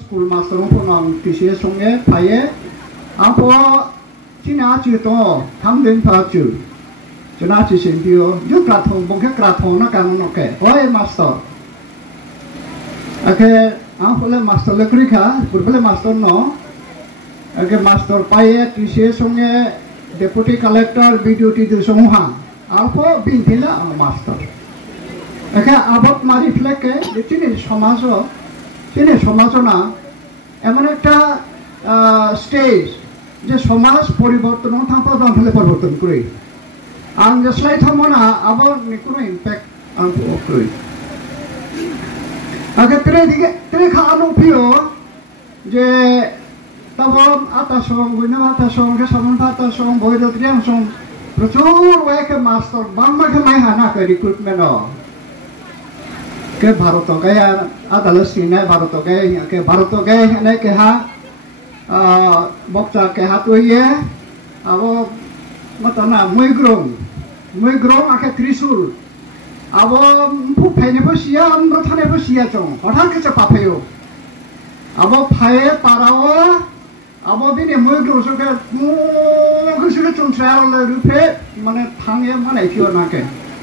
school master phone TCS songe phaye apo china chu to tham den pha chu chana chi sin bio yu kra thong bong khe kra thong na kan no ke oi master ake apo le master le krika burbele master no ake master phaye TCS songe deputy collector BDT du songha apo bin thila master ake abot mari fleke chini সমাজ না এমন একটা stage যে সমাজ পরিবর্তন থাকা ফলে পরিবর্তন করে আন যেসলাই থামনা আবার কোনো ইম্প্যাক্ট করে আগে তেরে খাওয়ানো প্রিয় যে তখন আতাসং গুইনাম আতাসং সামন আতাসং বৈদ্যুতিক সং প্রচুর ওয়াকে মাস্টার বাংলাকে মাই হানা করে recruitment ke Bharat gaya adalah sini Bharat gaya ke Bharat gaya ini ke ha bokta ke ha tu ye abo matana muigrong ake trisul abo pupene bosia amrothane bosia chong hothak ke papayo abo phaye parao abo bini muigrong soke mugisule chontrao le rupe mane thange mane kyo na ke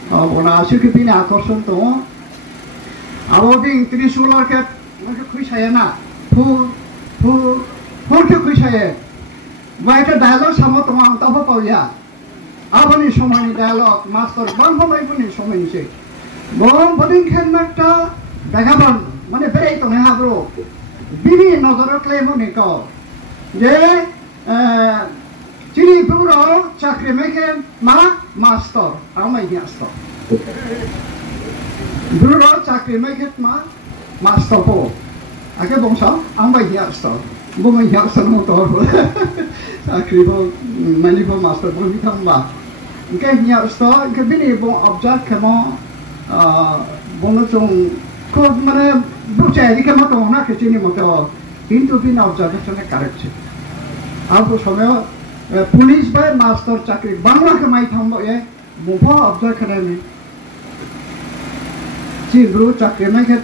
bona asike bini akorson to abo bing trisolar ke mane khuisaya na fu ke khuisaya baita dialogue samo tomang tabo pauya aboni somani dialogue master bang pamai puni somani se bom bodin khen nakta degaban mane berei to ha bro bini nogor claim ni ko je chini bro chakri meke master amai master Bro chakri meket master po. Ake bongsa ambai hiasto. Bongai hiasto no tor. Chakri po mani po master po bitham ba. Ke hiasto ke bini bong object kemo bono chung ko mane buche di kemo to na ke chini moto. Kintu bin observation e correct che. Apo someyo police by master chakri bangla ke mai thambo ye mobo object kare ni. Cibru cakri meket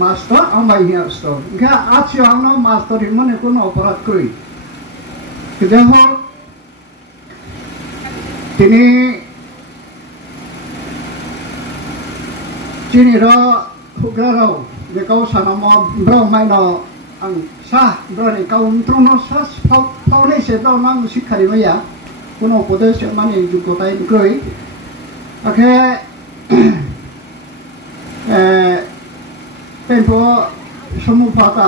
master amai hiasto. Gak aci ano master iman ekon operat kui. Kejaho tini cini ro hugarau dekau sanamo bro maino ang sah bro ni kau untrono sas pau ni sedau nang sikhari maya kuno pode semani jukotai kui. Oke.เป็นพวกสมุทรภาค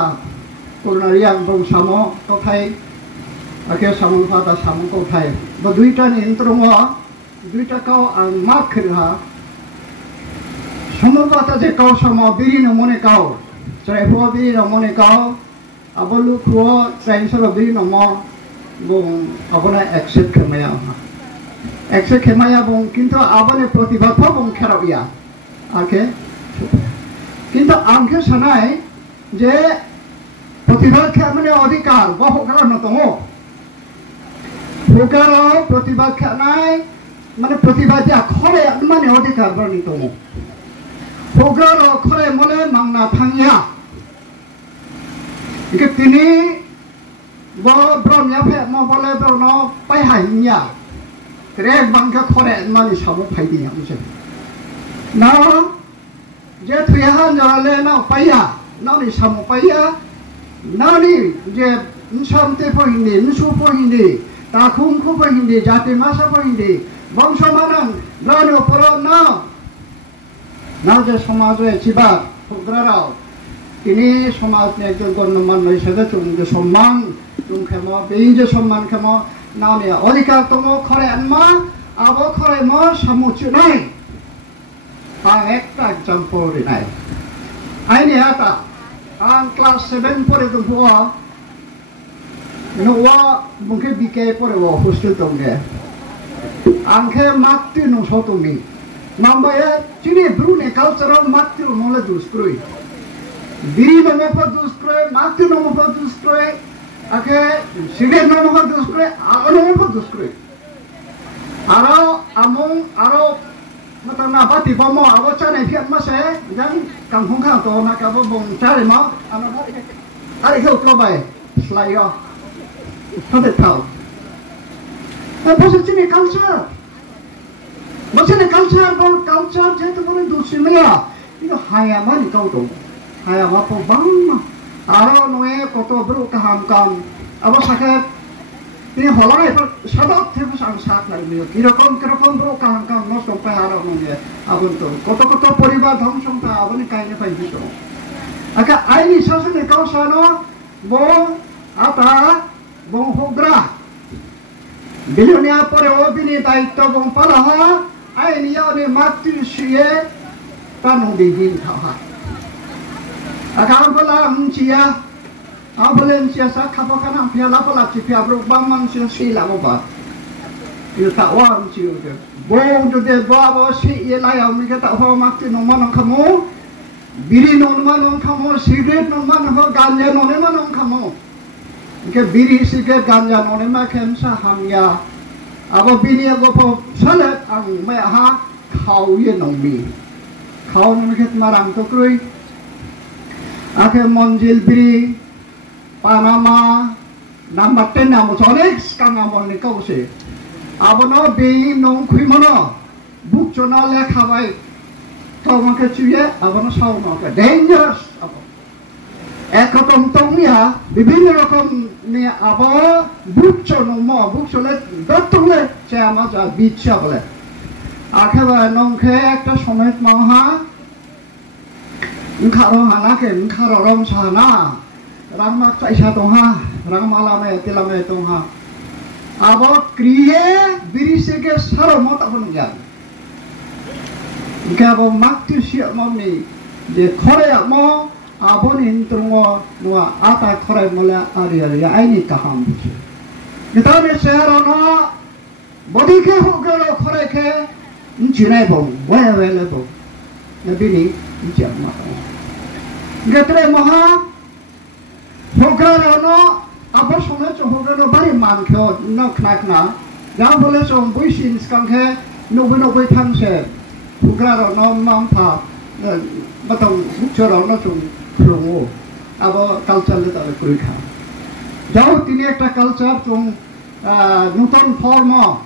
กรณีอย่างตรงสามอตัวไทยอาเกสมุทรภาคสามอตัวไทยบดุยตานี่ตรงว่าดุยตาเขาอันมากขึ้นฮะสมุทรภาคจะเขาสามอบิรินโมเนเขาใจพวกบิรินโมเนเขาอาบลูกครัวใจสระบิรินโมบงอาบเนี่ย accept ขึ้นมาอย่าง accept ขึ้นมาอย่างบงকিন্তুอาบเนี่ยปฏิบัติพวกบงแคร์อย่างโอเคকিন্তু আমকে শোনায় যে প্রতিবাদ মানে অধিকার বা Hooker নতম Hooker প্রতিবাদ নাই মানে প্রতিবাদী আখরে মানে অধিকার বর্ণিতম হোকার অক্ষরে মনে মাংনা থাঙ্গিয়া একে তিনি ব্রনিয়া ফে বলে ব্রন পাই হাইয়া রেক বাংকা খরে মানে সামু ফাইদি আমছে না যে থুয়াহান জরালে না পাইয়া নানি সামু পাইয়া নানি যে ইনসামতে পহিন্দি ইনসু পহিন্দি তাখুম খু পহিন্দি জাতি মাসা পহিন্দি বংশ মানন নানি উপর না যে সমাজে চিবার ফুগ্রারাও তিনি সমাজ একজন গণ্যমান্য হিসেবে চুমকে সম্মান চুমখেম এই যে সম্মান খেম নানি অধিকার তম খরে আনমা আব খরে ম সামুচু নাই ang একটা example rinay. Ay niya ta, ang class 7 pore ito po, wa mungkin bigay pore wa hostel tongge. Ang ke makti no sotumi. Mambaya chini brune cultural makti no mole duskroi. Biri no mo pa duskroi, makti no mo pa duskroi. Ake sige no mo pa duskroi, ano mo pa duskroi. Aro among aro mà tao nào bắt thì bao mò abo cha này phiền mà sẽ đang cầm không khang to mà cả bao bông cha này máu anh nó thấy cái lo bài slide off không thể thảo bố sẽ chỉ này culture bố sẽ này culture thế tôi muốn đủ xin mấy à 이거 하야만 이거도 하야만 뽑방 알아 너의 것도 바로 감감 아버 사케 이 hollange sadat theo sang sát lại nhiều কিরকম bro কাম নষ্ট পায় আর মানে আগুন তো কত পরিবার ধ্বংস তা আপনি কাইনে পাই দিত আকা আইনি শাসনে কাউসানো বং আতা বং হোগ্রা বিলিয়নিয়া পরে অবিনি দায়িত্ব বং পালাহা আইনি ইয়ানি মাতৃ শিয়ে তানু দিন খাওয়া আকা বলা chia Ambulance sa kapakanang piyalapalap si piyabro bangman siya sila mo ba? Yung tawang siya yun. Buong jude babo si ilayaw mi kata ho makti naman ang kamo. Biri naman ang kamo, cigarette naman ho, ganja naman ang kamo. Ike biri cigarette ganja naman kemsa hamya. Abo bini ako po salat ang may ha kau ye nong mi. Kau naman ket marang to kruy. Ake monjil biri Panama number 10 namu solex kang amon ni kau se abono be nong khui mono book chona lekha bai to ma ke chuye abono sao no ke dangerous abo ekrokom tongnia bibhinno rokom ni abo book chono mo book chole dotole che ama ja bichya bole akheba nong khe ekta somet maha kharo hana ke kharo rom sana Rangmak Saisa Toha, Rangmalame Tilame Toha. Abo kriye biriseke saro mota punjan. Abo makti siap moni je khore mo abon intrungo noa ata khore mola ari aini kaham buche. Kita ne seharo no bodi ke hogero khore kenchinai bong wele bong. Nabi ni jam ma. Getre maha Hogara no abo sone cho hogara bari man kyo no knakna ja bole so buisin skanghe no boi thang se hogara no mang pha batong buchoro no chung khrongo abo culture le ta kuri kha jao tini ekta culture chung nuton form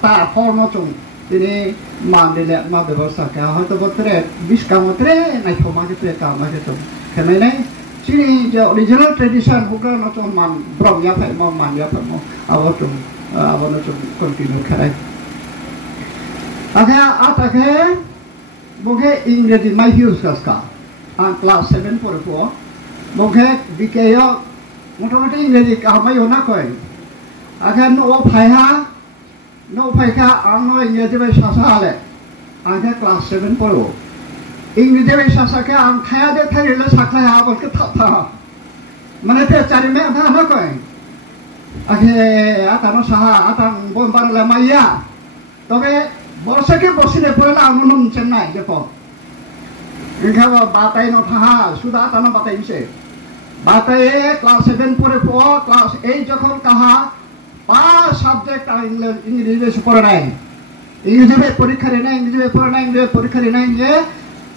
ta form chung tini man dile ma ব্যবস্থা ka hoyto botre 20 ka motre nai thoma ke te ka ma ke to kemai nai Sini je original tradition bukan macam man brom ya pak mau man ya pak mau awak tu continue kerana. Akhirnya bukan English my Hughes kaska, class 7 por itu, bukan dikaya mungkin English kah mai ona koi. Akhirnya no payha angno English bahasa le, akhirnya class 7 por itu. English bahasa ke ang kaya de thai le sakla ha bol ke tha mane te chari me tha na koi ake atano saha atang bon bar le maya tobe borsa ke bosile pore la anunun chennai dekho engka batai no tha suda atano batai se batai class 7 pore po class 8 jokhon kaha pa subject English pore nai English be porikha re nai English be pore nai English porikha re nai ye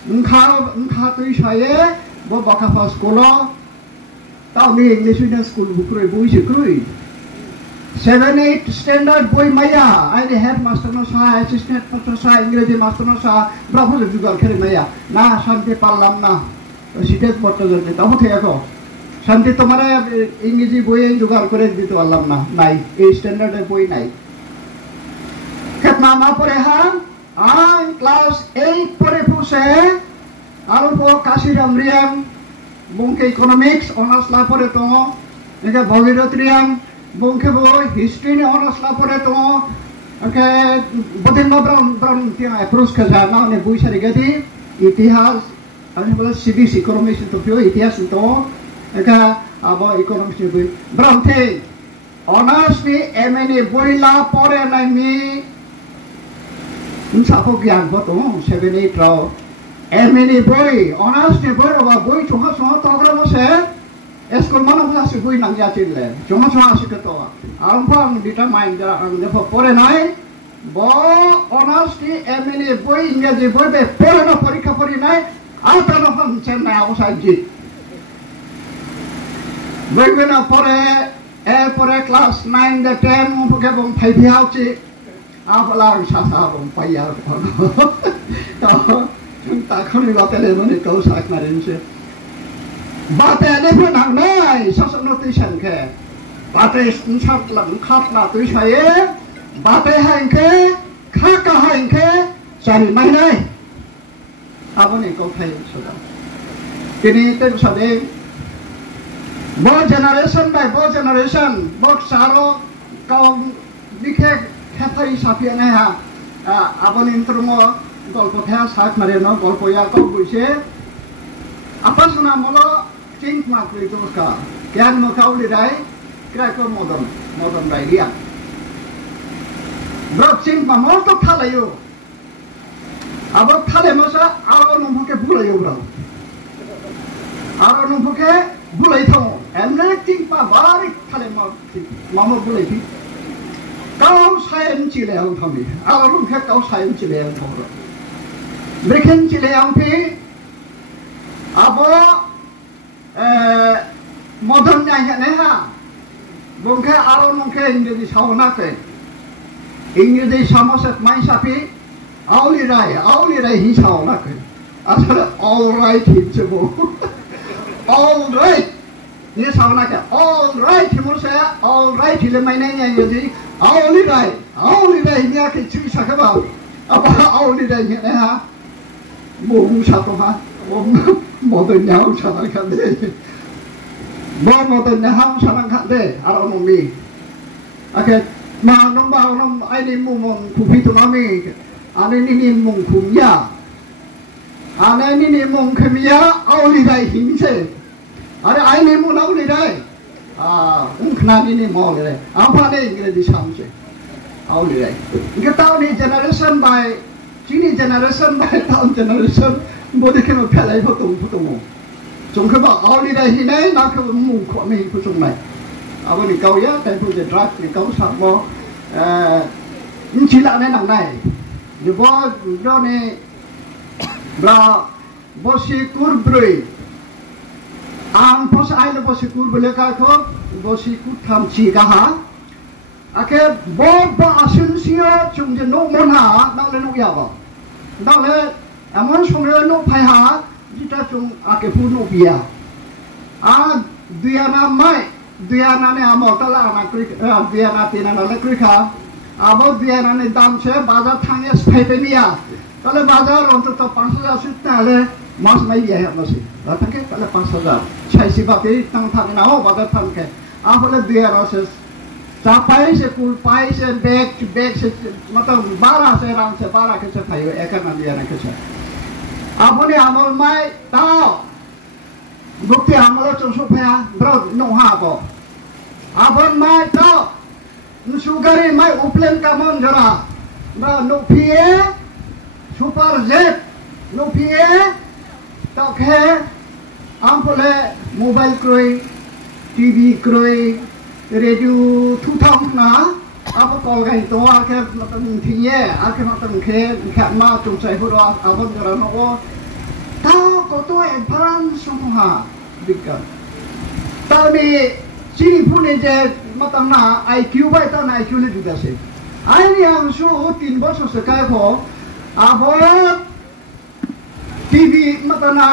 Engkau tu saya, bawa baka pas sekolah, tahu ni English medium school buku sekrui. 7-8 standard boy maya, ada headmaster no sah, assistant master sah, English master no sah, berapa tu juga kiri maya. Nah, santi palam na, sitet portal jadi, tahu tiada ko. Santi tu mana English boy juga kiri di tu alam na, naik, standard boy naik. Kat nama perehang. Class 8 pore puse aro po Kashiram Riam bungke economics honors la pore to ega Bhagirath Riam bungke bo history ne honors la pore to eke Bodhima Brown tia approach ka jana ne bui sari gadi itihas ani bola civics economics to pio itihas to eka abo economics ne bui Brown the honors ni MNA boi la pore na mi Unsapo gian po to 7-8 raw. Emini boy, honest ni boy rawa boy chunga togra mo se. Eskol mana pula si boy nang ya chile. Chunga si keto. Ampang determine ja ang depo pore nai অনার্সটি MNA বই ইংরেজি বই পড়ানো পরীক্ষা পড়ি নাই আওতানো হন চেন্নাই অবসায় জিত বইবেন পরে এরপরে ক্লাস 9 10 মুখে এবং 5 হাউচি আবলাং সাসা এবং পাইয়ার কোন তো তাখনি গতেলে মনে কৌ সাকনারিনছে বাতে নেফে নাংনাই সসন তুইসানকে বাতে সাতলাম খাতনা তুইসায়ে বাতে হাইনকে খাকা হাইনকে চারি মাইনাই আপনি কোথায় সদা তিনি তেন সদে ব জেনারেশন বাই ব জেনারেশন বক সারো কাউ বিখে খেথাই সাফিয়ানে হা আপনি ইন্দ্রম গল্প খেয়া সাক মারে ন গল্প ইয়া কাউ বুঝে আপন শোনা মলো চিন্ট মাকড়ি তোকা জ্ঞান নকাউলি রাই ক্রাইকো মদন রাই রিয়া ব্রত চিন্ট মা মল তো থালাইও আবার থালে মশা আরো নমকে ভুলাইও ব্রাও আরো নমকে ভুলাই থাও এমনে চিন্ট মা বারি থালে মামা ভুলাইছি কাউ সাইন চিলে আং থামি আরো নমকে কাউ সাইন চিলে আং থাম ব্রেকেন চিলে আং ফি আবো মদন নাইনে হা বংকে আরো নমকে ইংরেজি সাওনাকে ইংরেজি সমস্যা মাই সাফি আউলি রাই হি সাওনাকে আসলে অল রাইট হিমছে বো অল রাইট ये सावना क्या ऑल राइट हिमोसे ऑल राइट हिले माइने न्याय जी आउली राय न्या के छि सकेबा अब आउली राय ने हा मोमु सातो हा मदन न्याउ साना खादे मदन न्याउ साना खादे आरो नमी ओके मा नंबा नम आइनि मुमन खुफि तो नामी आने नि मुं खुमिया आने नि मुं खमिया आउली राय हिमसे अरे आई नहीं मुनाव नहीं रहे उनखनानी नहीं मौल रहे आपाने इंग्लिश सामसे आओ नहीं रहे इनके ताऊ नहीं जनरेशन बाय चीनी जनरेशन बाय ताऊ जनरेशन बोले के मैं फैलाई फोटो मो चुंके बा आओ नहीं रहे ही नहीं ना के मुंह को में ही कुछ नहीं अब नहीं काउ याแต่ผู้จะ drug นี่เขาสับบ่चिला ने नंग नहीं ये बो जो ने बा बोसी कुरब्रुई आं पस आइले बसी कुर बेलेका को बसी कुर थामची गाहा आके बब आसिनसियो चुंजे नो मोना नाले नो याबा नाले एमन समय नो फायहा जिता चुं आके फु नो बिया आ दुयाना ने आमतला आना क्रिक दुयाना तिना नाले क्रिका आबो दुयाना ने दाम से बाजार थांगे स्फाइपेनिया तले बाजार अंतत 5000 सिटनाले मास नहीं है मसी रतन के पहले 5000 6 बाकी तंग था ना हो बाजार थांग के आप बोले दिया रोसे चापाई से कुल पाई से बैग से मतलब 12 से राम से 12 के से खायो एक ना दिया ना के से आपने अमल में ताओ बुक्ति अमल चुसु फया ब्रो नो हा को आपन में ताओ सुगरी में उपलेन का मन जरा ब्रो नो पिए सुपर जेट नो पिए तो के आम बोले मोबाइल क्रोई टीवी क्रोई रेडियो 2000 ना अब कॉल गई तो आके मतलब थिए आके मतलब के मा तुम से हो अब जरा नो ता को तो एडवांस समहा बिका तानी ची पुने जे मतलब ना आईक्यू बाय ता ना आईक्यू ले जुदा से आईनी हम शो 3 वर्ष से काय को अब टीवी मतलब ना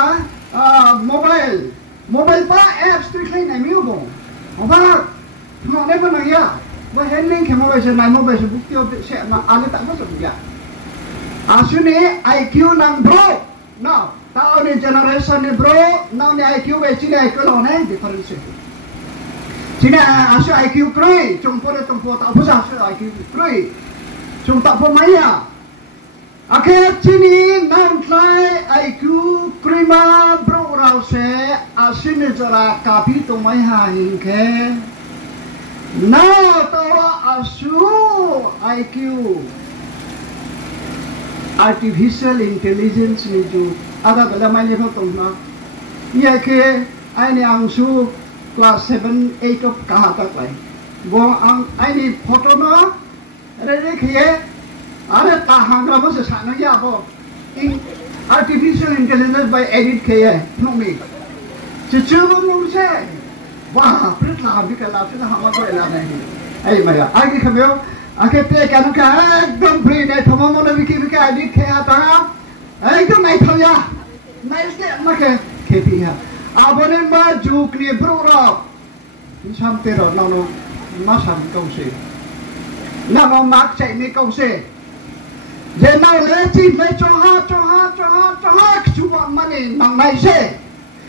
मोबाइल पा एप्स तो कहीं नहीं मिल गो अब हमारे बना गया वो हैंडलिंग के मोबाइल से बुक से ना आने तक बस गया आसुने आईक्यू नंग ब्रो ना ताऊ ने जनरेशन ने ब्रो ना ने आईक्यू में चीने आईक्यू लाने डिफरेंस है चीने आसु आईक्यू क्रोई चुंपोरे ताऊ बस आसु आईक्यू क्रोई चुंपापो माया आखे चीनी नांगलाई आईक्यू क्रीमा ब्रो राव से आसिने जरा काफी तो मैं हाइंगे ना तो आसु आईक्यू आर्टिफिशियल इंटेलिजेंस में जो आधा गला मैं लिखा तो ना ये के आइने आंसु क्लास 7 8 of कहा तक लाई वो आइने फोटो ना रे देखिए Are tahangra bos sana ya bo. In artificial intelligence by edit kaya no me. Chichu no se. Wah, prit la bi ka la prit ha ma ko la nahi. Ai maya, agi khamyo ake te kan ka ekdom free ne thomo mo bi ki ka edit kaya ta. Ekdom nai thoya. Nai se ma ke kheti ha. Abonen ba juk ni bro ro. Sam te ro no ma sam kau se. Na ma mak chạy ni kau se. Giờ nào lấy chi phải cho ha chú bạn mà này bằng này xe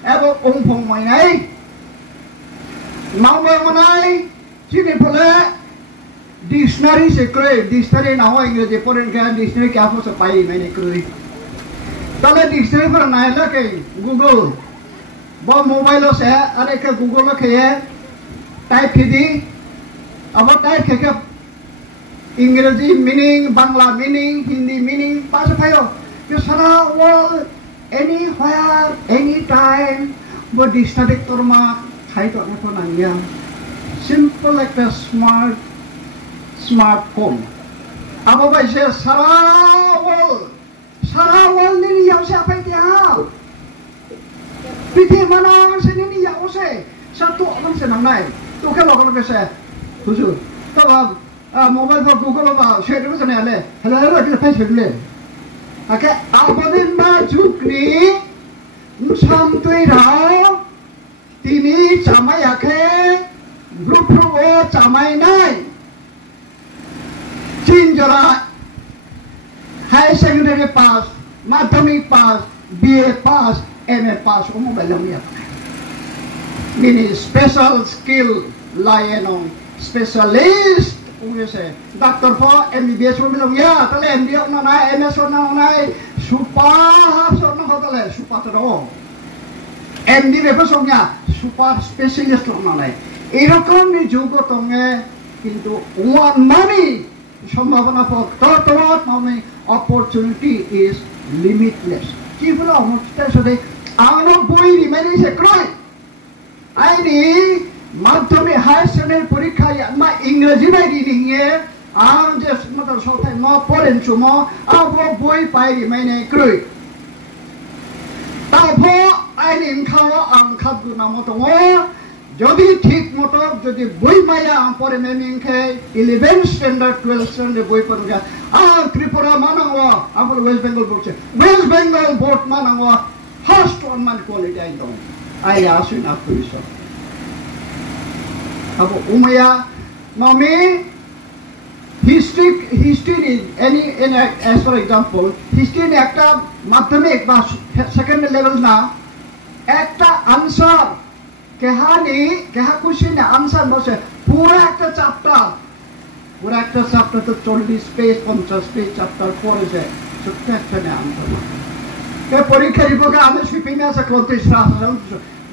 em ông phòng mày này nào mà này chỉ để phụ lệ dictionary sẽ cười dictionary nào anh người Japan cái dictionary क्या हो सकता है मैंने cười तले dictionary पर này là cái Google वो mobile से अरे cái Google là cái type की दी अब type के इंग्रजी meaning Bangla meaning Hindi meaning पास फायो ये सारा वर्ल्ड anywhere anytime वो डिक्शनरी तोरमा खाई तो अपने को Nangia simple like a smartphone अब वो ऐसे सारा वर्ल्ड नहीं याव से आप ही दिया पीछे मना से नहीं याव से सब तो अपन से नंगा है तो क्या लोगों ने कैसे हुजूर तब आप मोबाइल पर गूगल पर शेयर में चले आले हेलो कि पे शेयर ले आके आबदिन मा जुकनी नुसाम तुई राव तिनी चामाय आखे ग्रुप ओ चामाय नाय तीन जरा हाई सेकेंडरी पास माध्यमिक पास बीए पास एमए पास ओ मोबाइल में mini special skill line on specialist Doctor for MBBS mo bilang ya, tale MD na na, MS na na, super so na tale, super to do. MD be pa songya, super specialist na na. এরকম নি যোগ্য তঙ্গে কিন্তু one মানি সম্ভাবনা তত মানে opportunity is limitless কি বলে অমুকটার সাথে আনো বই রিমাইনি সে ক্রয় আইনি মাধ্যমিক হায়ার সেকেন্ডারি পরীক্ষায় মা ইংরেজি বাই রিডিং এ আম যে মতলব সবাই ন পড়েন চুমো আবো বই পাই রিমাইনি ক্রয় তারপর আইনি খাওয়া আম খাদ্য নাম দङ যদি ঠিক মতো যদি বই মায়া পরে মেমিংকে 11 স্ট্যান্ডার্ড 12 স্ট্যান্ডার্ড বই পড়া ত্রিপুরা মানাঙ্গ আমল ওয়েস্ট বেঙ্গল বলছে ওয়েস্ট বেঙ্গল বোর্ড মানাঙ্গ ফার্স্ট ওয়ান মান কোয়ালিটি আইদম আই আসুন আপুইস আবো উমায়া মামি history any as for example history একটা মাধ্যমিক বা সেকেন্ড লেভেল না একটা আনসার कहानी कहा कुछ नहीं आंसर बस पूरा একটা চ্যাপ্টার তো 40 পেজ 50 পেজ চ্যাপ্টার পড়ে যায় ছোট্ট একটা না আনসার কে পরীক্ষা রিপোর্টে আমি শিপিং আছে করতে স্টাফ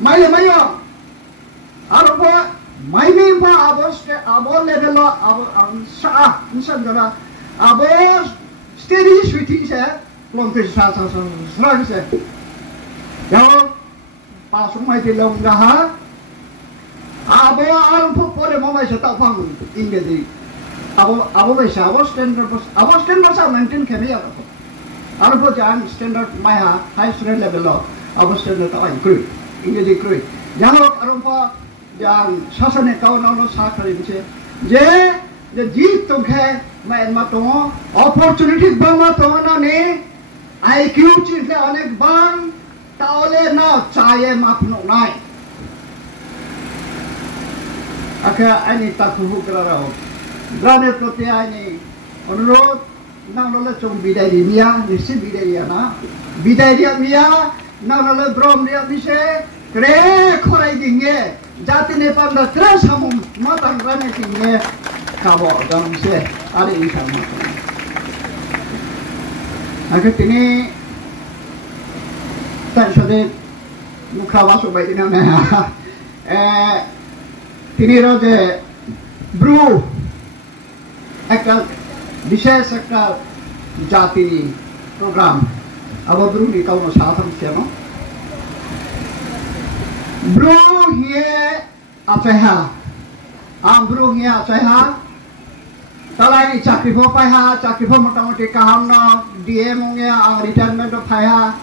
মাইও আর ও মাইনি বা অবস্থা আবো লেভেল আবো আনসার জরা আবো স্টেডি সুইটিং সে করতে স্টাফ আছে যাও pasok may tilong lahat. Abo alam po pole mo may sa tapang ingedi. Abo may sa standard sa maintain kami ako. Alam po dyan standard may high standard level lo. Abo standard tawa crew ingedi crew. Jangan alam po dyan sasane tao na sa kali biche. Je jeep tungke may matongo opportunity bang matongo na ni IQ chile anek bang তাহলে না চায়ে মাপনো নাই আকে আইনি তাকুবু করাও গ্রামের প্রতি আইনি অনুরোধ না হলে চোখ বিদায় দিয়া নিশ্চিত বিদায় দিয়া না বিদায় দিয়া মিয়া না হলে ব্রহ্ম দিয়া মিশে ক্রে খরাই দিঙ্গে জাতি নেপান্ডা ত্রে সামুম মাতান গ্রামে দিঙ্গে খাবো গামছে আরে ইনশাল মতো আকে তিনি তার সাথে মুখাবাস বাইরে না তিনি যে ব্রু একটা বিশেষ একটা জাতি প্রোগ্রাম আবার ব্রু নি কাউনো সাধারণ কেন ব্রু হিয়ে আচেহা ব্রু হিয়ে আচেহা Talai cakri pho pai ha, cakri pho motamoti kaham no, DM onge ang retirement of pai ha,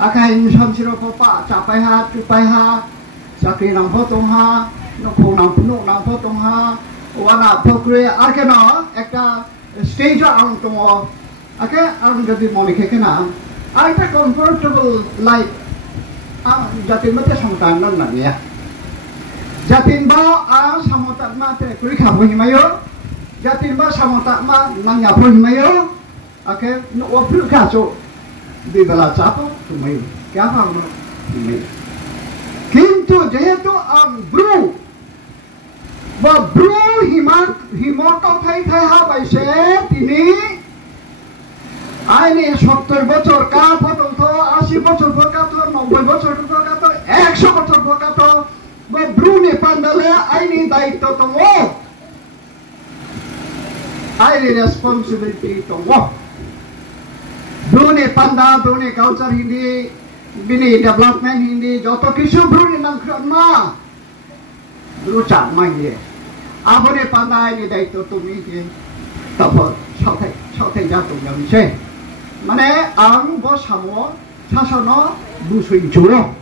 akai insham siro pho pa, capai ha, tupai ha, cakri nang pho tong ha, no ko nang pho tong ha, wana pho kre arke no, ekta stage ang tongo, ake ang jadi moni keke na, ekta comfortable life, ang jatin mate samtan non na ya. Jatin ba ang samotat mate kuri khabu himayo. Jatin ba samotak ma nang yapon himayo, okay, no opru kaso di bala chapo himayo, kya pang no himayo. Kintu jehetu ang bru, ba bru himoto thai ha bai se tini, aini 70 বছর ka photo to 80 বছর photo to 90 বছর photo to 100 বছর photo to, ba bru ni pandale aini daitto tongo. I responsibility to work. Brunei panda, Brunei culture hindi, bini development hindi, joto kisu Brunei nang krama. Berucap main dia. Apa ni panda ini dah itu tu ni dia. Tapi sautai jatuh yang ni. Mana ang bos hamu, sasono busui juro.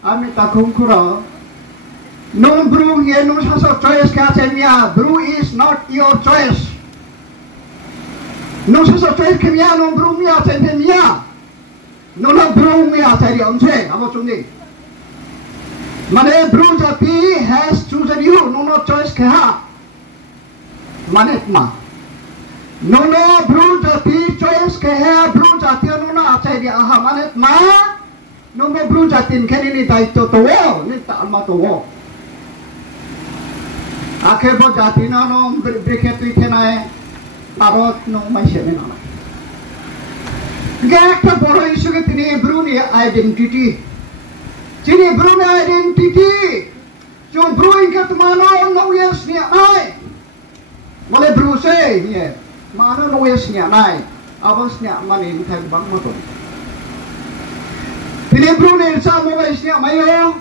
Ami takung kura. No Bru ye no saso choice kacemia. Bru is not your choice. No saso choice kemia no Bru mia cemia. No Bru mia cari once. Apa cumi? Mane Bru jati has chosen you. No choice keha. Manet ma. No Bru jati choice keha. Bru jati no cari aha manet ma. No Bru jatin kini ni daito to wo. Ni tak alma to wo. Akhir bo jati na no breket tu ikenai. Parot no maisha na. Gak boro isu ke tini Brunei identity. Tini Brunei identity. Jo Brunei ke mano no yes ni ai. Boleh Brunei ni. Mano no yes ni ai. Abang ni mani bukan bang motor. Tini Brunei sa mo ba isni mayo.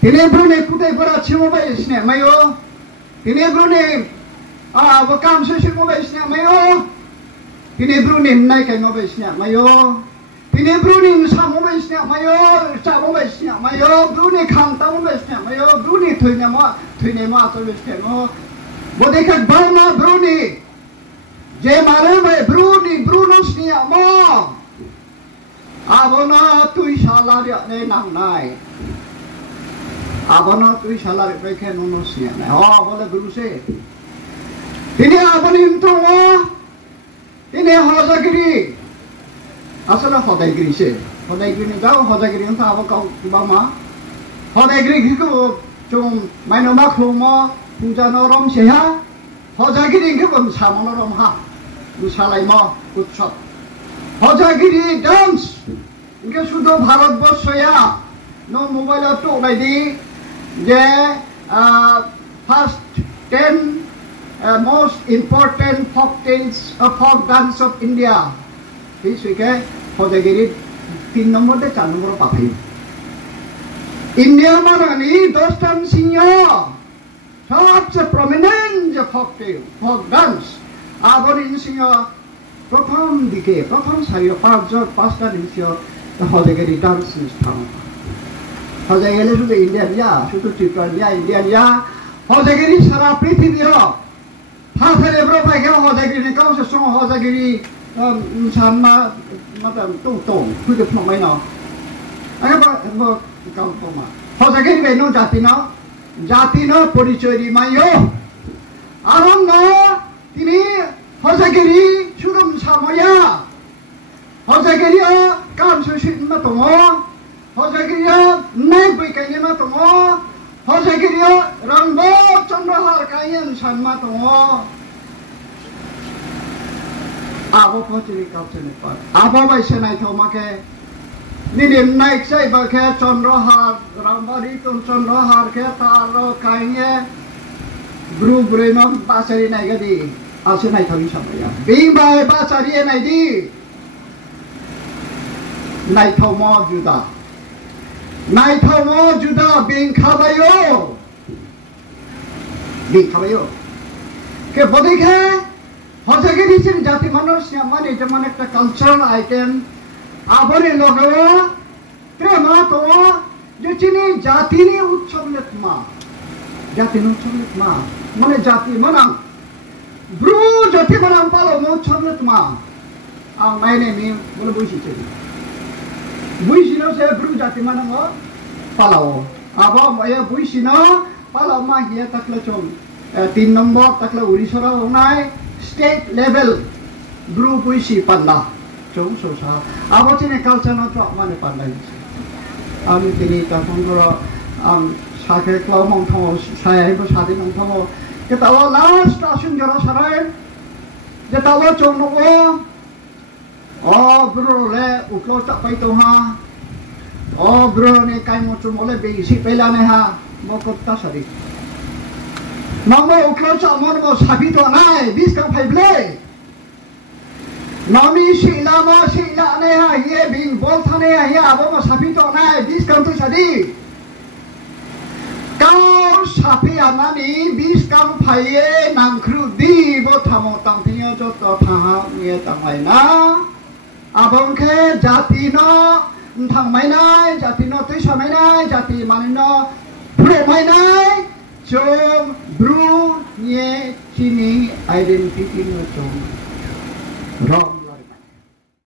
Tini Brunei kutai bara chimo ba isni mayo. Tini Brunei wakam sesi mo ba isni mayo. Tini Brunei nai kai mo ba isni mayo. Tini Brunei sa mo ba isni mayo. Sa mo ba isni mayo. Brunei khanta mo ba isni mayo. Brunei thuine mo to isni mo. Bodai kat bama Brunei. Je mare ba Brunei Brunos ni mo. Abono tu salah dia ne nang nai. Abono tu salah dia ke nonos ni. Oh boleh berusai. Ini abonin tu oh. Ini hozagiri. Asal hozagiri se. Hozagiri ni jauh hozagiri entah apa kau tiba ma. Hozagiri itu cuma main omak rumah puja norom seha. Hozagiri itu pun sama norom ha. Busalai ma kutsat. Hozagiri dance. Ini sudah Bharat Borsaya. No mobile tu lagi. Je first 10 most important folk dance of India. This week Hozagiri 3 nombor deh 4 nombor pakai. India mana ni dostan sinyo. सबसे prominent je folk dance. Aborin sinyo प्रथम दिखे प्रथम सारियो 5टा दिन्थियो Hojagiri dance स्थान Hojagiri सुधु India सुधु Tripura India Hojagiri सारा पृथ्वीर फाफेरे bro पाइके हजागिरी गाउँसे सङ हजागिरी सानमा मतलब टोङ खुइदे फमाइन आगे म गाउँमा हजागिरी बेनो जाति न परिचय मायो आरम न तिमी हजागिरी सुरम सामया हजागिरी काम सुसित मा दङ हजागिरी नाय बैकायनि मा दङ हजागिरी रंबो चन्द्रहार कायन सानमा दङ आबो पचिरि काउचनि पर आबो बायसे नायथाव माके निनिम नायक जाय बाके चन्द्रहार रामबारि चन्द्रहार के तारो कायने ग्रु ब्रेनो बासरि नायगदि आसे नायथावनि सामया बिंबाय बासारि नायदि नायथाव म जुदा बिंखाबायो ke bodike hojage dichin jati manush mane jeman ekta cultural item abore logo trema to je chini jati ni utsav letma jati ni utsav letma mane jati manang bru jati manang palo mo utsav letma ang naine mi bole buisi chedi buisi no se bru jati manang palao abo ya buisi no palao ma hiya takla chom 3 number takla urisora onai state level bru buisi panda chong so sa abo chine culture no to mane panda ami tini ta phongro am sake klau mong thong sai bo sade mong thong ke tawa last asun jara sarai je tawa chong no o bro le uklo ta pai to ha o bro ne kai mo chu mole be si pela ne ha mo ko ta sari namo uklo cha mon mo sabi to nai bis ka phai ble nami sila mo sila ne ha ye bin bol thane ha ya abo mo sabi to nai bis ka to sadi kau sapi anani bis ka phai ye nang khru di bo thamo tang thio jo to tha ha ye tang mai na abong khe jati no thang mai nai jati no tui sa mai nai jati mani no phre mai nai chom bru ye chini identity no chom ro